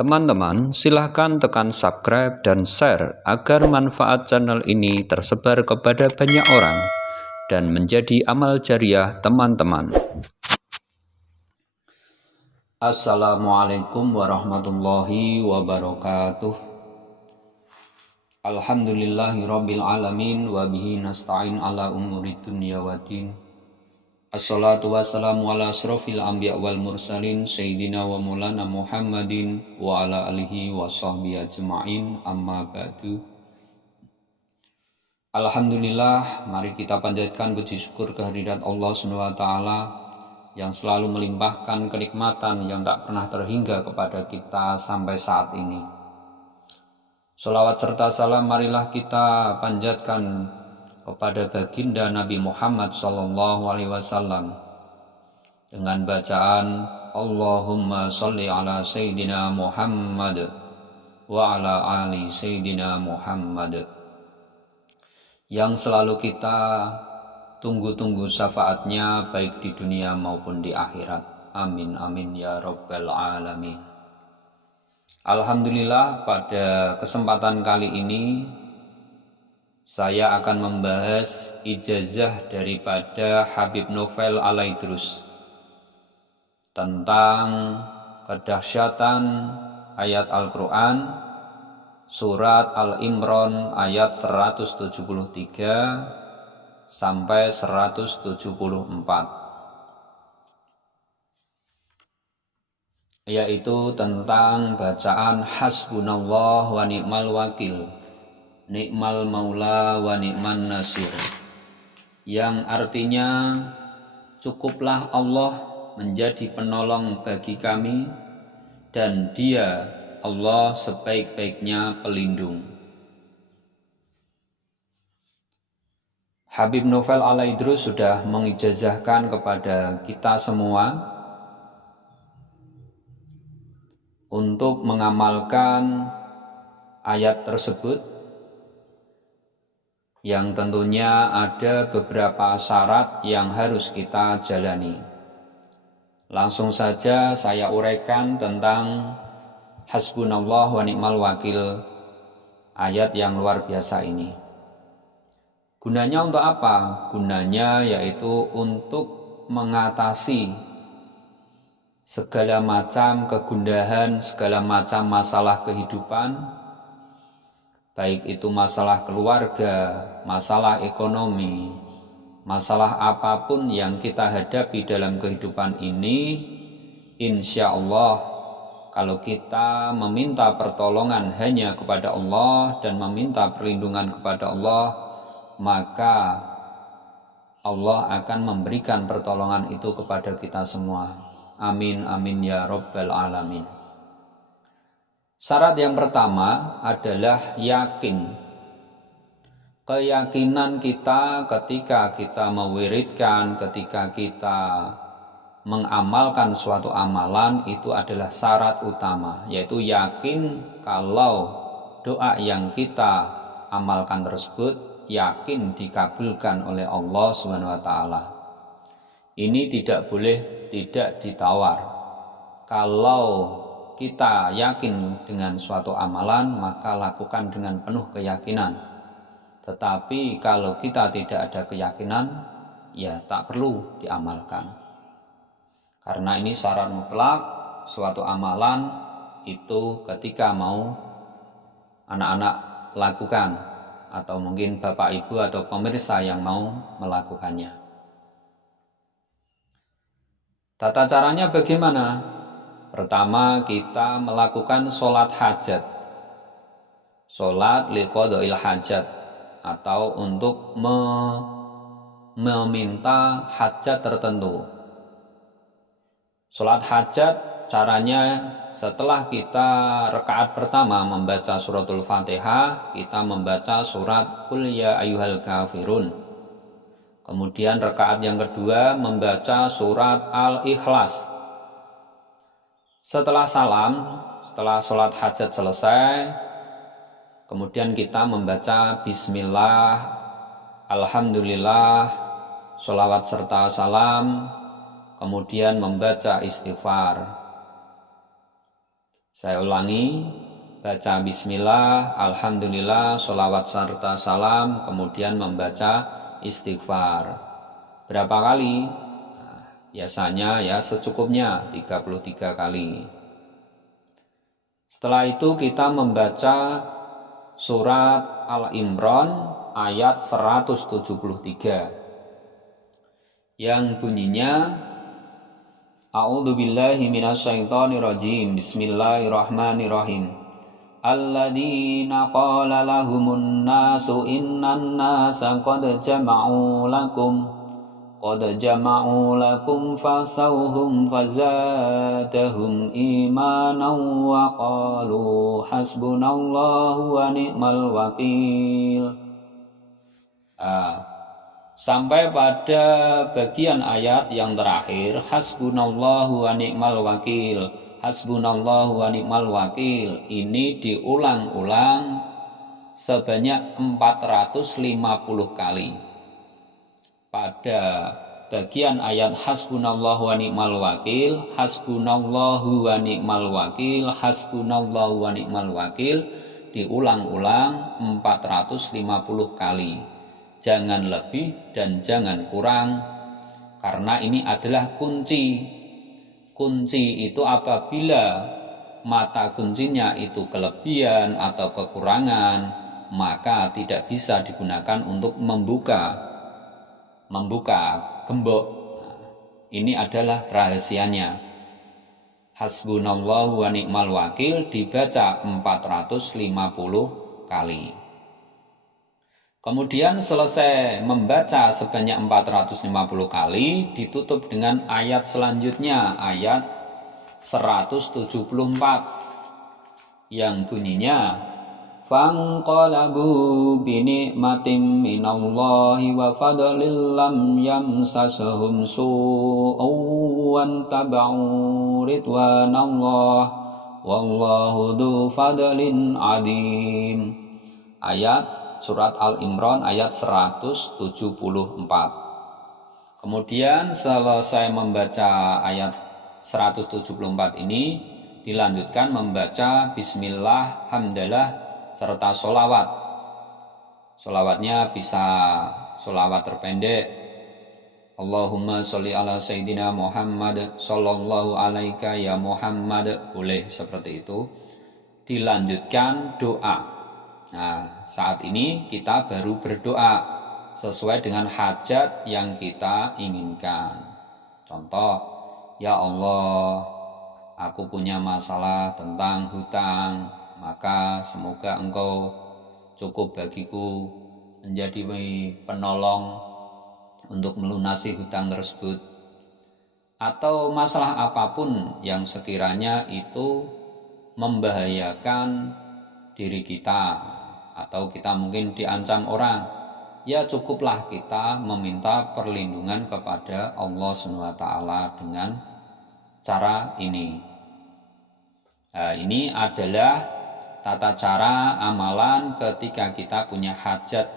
Teman-teman, silahkan tekan subscribe dan share agar manfaat channel ini tersebar kepada banyak orang dan menjadi amal jariah teman-teman. Assalamualaikum warahmatullahi wabarakatuh. Alhamdulillahirabbil alamin wa bihi nasta'in ala umuri dunya waddin. Assalatu wassalamu ala asrofil anbiya wal mursalin Sayyidina wa maulana Muhammadin wa ala alihi wa sahbihi ajma'in, amma ba'du. Alhamdulillah, mari kita panjatkan puji syukur kehadirat Allah SWT yang selalu melimpahkan kenikmatan yang tak pernah terhingga kepada kita sampai saat ini. Sholawat serta salam marilah kita panjatkan kepada baginda Nabi Muhammad SAW dengan bacaan Allahumma sholli ala Sayyidina Muhammad wa ala ali Sayyidina Muhammad, yang selalu kita tunggu-tunggu syafaatnya baik di dunia maupun di akhirat. Amin amin ya rabbal alamin. Alhamdulillah, pada kesempatan kali ini saya akan membahas ijazah daripada Habib Novel Alaidrus tentang kedahsyatan ayat Al-Quran surat Al-Imran ayat 173 sampai 174, yaitu tentang bacaan hasbunallah wa ni'mal wakil, nikmal maula wa ni'man nasir, yang artinya cukuplah Allah menjadi penolong bagi kami dan Dia Allah sebaik-baiknya pelindung. Habib Novel Alaidrus sudah mengijazahkan kepada kita semua untuk mengamalkan ayat tersebut, yang tentunya ada beberapa syarat yang harus kita jalani. Langsung saja saya uraikan tentang hasbunallah wa ni'mal wakil, ayat yang luar biasa ini. Gunanya untuk apa? Gunanya yaitu untuk mengatasi segala macam kegundahan, segala macam masalah kehidupan, baik itu masalah keluarga, masalah ekonomi, masalah apapun yang kita hadapi dalam kehidupan ini. Insya Allah, kalau kita meminta pertolongan hanya kepada Allah dan meminta perlindungan kepada Allah, maka Allah akan memberikan pertolongan itu kepada kita semua. Amin amin ya rabbal alamin. Syarat yang pertama adalah yakin. Keyakinan kita ketika kita mewiridkan, ketika kita mengamalkan suatu amalan, itu adalah syarat utama, yaitu yakin kalau doa yang kita amalkan tersebut yakin dikabulkan oleh Allah SWT. Ini tidak boleh tidak ditawar. Kalau kita yakin dengan suatu amalan, maka lakukan dengan penuh keyakinan. Tetapi kalau kita tidak ada keyakinan, ya tak perlu diamalkan. Karena ini syarat mutlak suatu amalan itu ketika mau anak-anak lakukan, atau mungkin bapak ibu atau pemirsa yang mau melakukannya. Tata caranya bagaimana? Pertama, kita melakukan sholat hajat, sholat liqadha'il hajat, atau untuk meminta hajat tertentu. Sholat hajat caranya setelah kita rakaat pertama membaca suratul Fatihah, kita membaca surat Qul ya ayyuhal kafirun. Kemudian rakaat yang kedua membaca surat Al-Ikhlas. Setelah salam, setelah sholat hajat selesai, kemudian kita membaca bismillah, alhamdulillah, sholawat serta salam, kemudian membaca istighfar. Saya ulangi, baca bismillah, alhamdulillah, sholawat serta salam, kemudian membaca istighfar. Berapa kali? Nah, biasanya ya secukupnya 33 kali. Setelah itu kita membaca surat Al-Imran ayat 173 yang bunyinya A'udzubillahi minasyaitonirrajim. Bismillahirrahmanirrahim. Alladzina qala lahumun nasu innan nasa qad jama'u lakum fasawhum fazadahum imanan wa qalu hasbunallahu wa ni'mal wakil. Sampai pada bagian ayat yang terakhir, hasbunallahu wa ni'mal wakil. Hasbunallahu wa ni'mal wakil. Ini diulang-ulang sebanyak 450 kali. Pada bagian ayat hasbunallahu wa ni'mal wakil, hasbunallahu wa ni'mal wakil, hasbunallahu wa ni'mal wakil diulang-ulang 450 kali. Jangan lebih dan jangan kurang, karena ini adalah kunci. Kunci itu apabila mata kuncinya itu kelebihan atau kekurangan, maka tidak bisa digunakan untuk membuka gembok. Ini adalah rahasianya. Hasbunallahu wa ni'mal wakil dibaca 450 kali. Kemudian selesai membaca sebanyak 450 kali, ditutup dengan ayat selanjutnya, ayat 174 yang bunyinya fanqalabu bini'matin minallahi wa fadlin lam yamsashum su'un taba'u ridwanallah wallahu dzu fadlin adim. Ayat surat Al-Imran ayat 174. Kemudian selesai membaca ayat 174 ini, dilanjutkan membaca bismillah, hamdalah, serta sholawat. Sholawatnya bisa sholawat terpendek, Allahumma sholli ala sayyidina Muhammad sallallahu alaika ya Muhammad, boleh seperti itu. Dilanjutkan doa. Nah, saat ini kita baru berdoa sesuai dengan hajat yang kita inginkan. Contoh, ya Allah, aku punya masalah tentang hutang, maka semoga Engkau cukup bagiku menjadi penolong untuk melunasi hutang tersebut. Atau masalah apapun yang sekiranya itu membahayakan diri kita, atau kita mungkin diancam orang, ya cukuplah kita meminta perlindungan kepada Allah SWT dengan cara ini. Nah, ini adalah tata cara amalan ketika kita punya hajat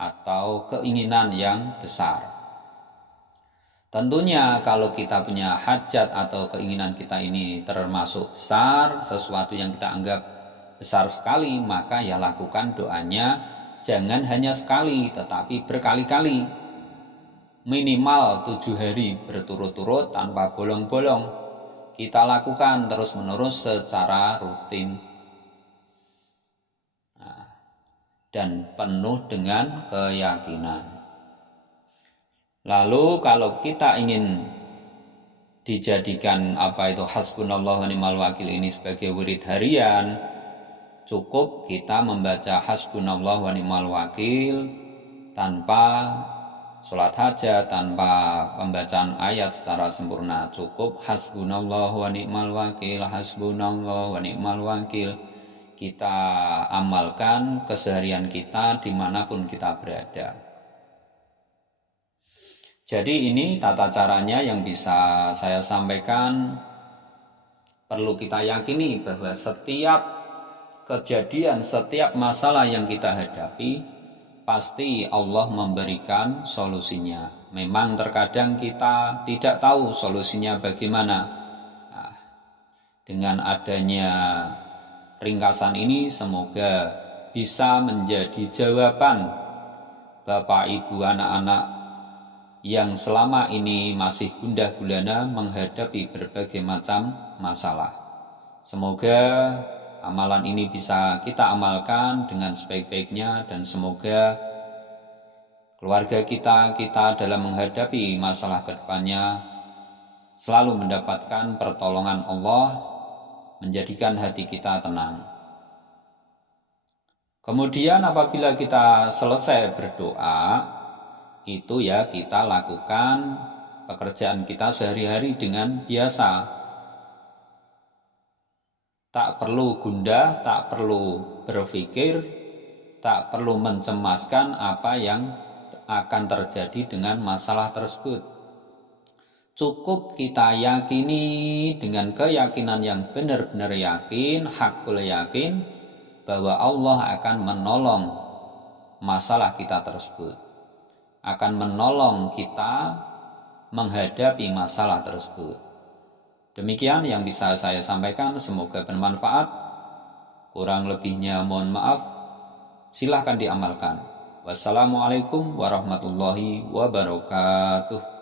atau keinginan yang besar. Tentunya kalau kita punya hajat atau keinginan kita ini termasuk besar, sesuatu yang kita anggap besar sekali, maka ya lakukan doanya jangan hanya sekali tetapi berkali-kali, minimal 7 hari berturut-turut tanpa bolong-bolong. Kita lakukan terus-menerus secara rutin dan penuh dengan keyakinan. Lalu kalau kita ingin dijadikan hasbunallahu wa ni'mal wakil ini sebagai wirid harian, cukup kita membaca hasbunallahu wa ni'mal wakil tanpa sholat hajat, tanpa pembacaan ayat secara sempurna. Cukup hasbunallahu wa ni'mal wakil, hasbunallahu wa ni'mal wakil. Kita amalkan keseharian kita dimanapun kita berada. Jadi ini tata caranya yang bisa saya sampaikan. Perlu kita yakini bahwa setiap kejadian, setiap masalah yang kita hadapi, pasti Allah memberikan solusinya. Memang terkadang kita tidak tahu solusinya bagaimana. Nah, Dengan adanya ringkasan ini semoga bisa menjadi jawaban Bapak Ibu anak-anak yang selama ini masih gundah gulana menghadapi berbagai macam masalah. Semoga amalan ini bisa kita amalkan dengan sebaik-baiknya, dan semoga keluarga kita dalam menghadapi masalah kedepannya selalu mendapatkan pertolongan Allah, menjadikan hati kita tenang. Kemudian apabila kita selesai berdoa, itu ya kita lakukan pekerjaan kita sehari-hari dengan biasa. Tak perlu gundah, tak perlu berpikir, tak perlu mencemaskan apa yang akan terjadi dengan masalah tersebut. Cukup kita yakini dengan keyakinan yang benar-benar yakin, hakul yakin, bahwa Allah akan menolong masalah kita tersebut, akan menolong kita menghadapi masalah tersebut. Demikian yang bisa saya sampaikan, semoga bermanfaat. Kurang lebihnya mohon maaf. Silahkan diamalkan. Wassalamualaikum warahmatullahi wabarakatuh.